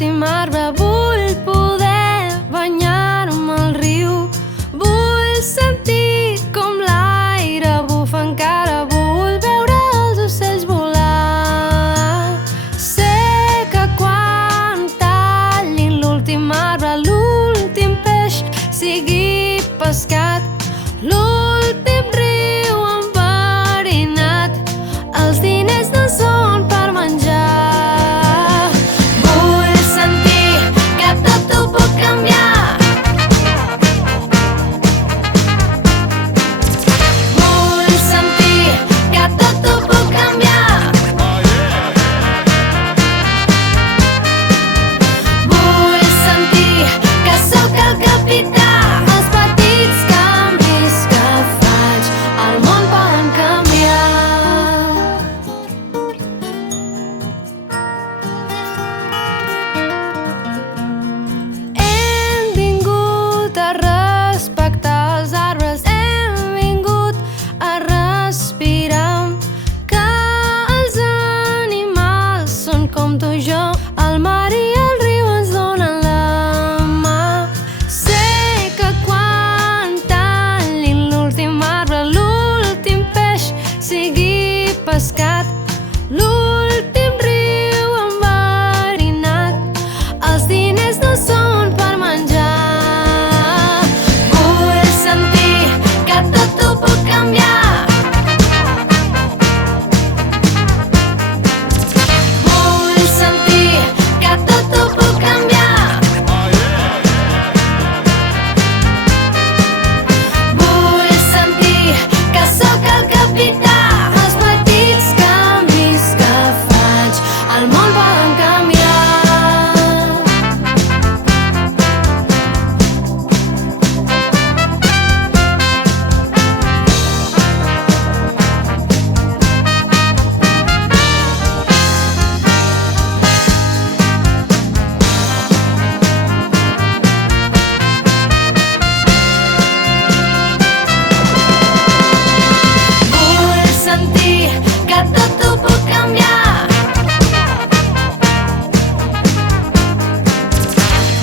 l'últim arbre. Vull poder banyar-me al riu, vull sentir com l'aire bufa encara, vull veure els ocells volar. Sé que quan tallin l'últim arbre, l'últim peix sigui pescat, l'últim riu enverinat, els diners no són per menjar. Vull sentir que tot ho puc canviar. Vull sentir que tot ho puc canviar. Vull sentir que sóc el capità. Els petits canvis que faig el món poden canviar. Hem vingut a respectar els arbres, hem vingut a respirar, que els animals són com tu i jo, el mar i el riu ens donen la mà. Sé que quan tallin l'últim arbre, l'últim peix sigui pescat, l'últim riu enverinat, els diners no són per menjar. Vull sentir que tot ho puc canviar. Vull sentir que tot ho puc canviar. Vull sentir que sóc el capità. Els petits canvis que faig el món poden canviar. Vull sentir que tot ho puc canviar.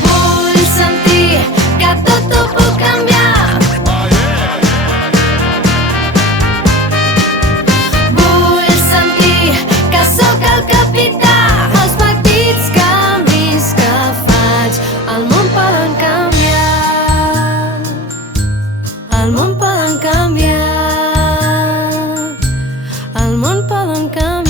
Vull sentir que tot ho puc canviar. Vull sentir que sóc el capità. Els petits canvis que faig el món poden canviar. El món poden canviar. El món poden canviar.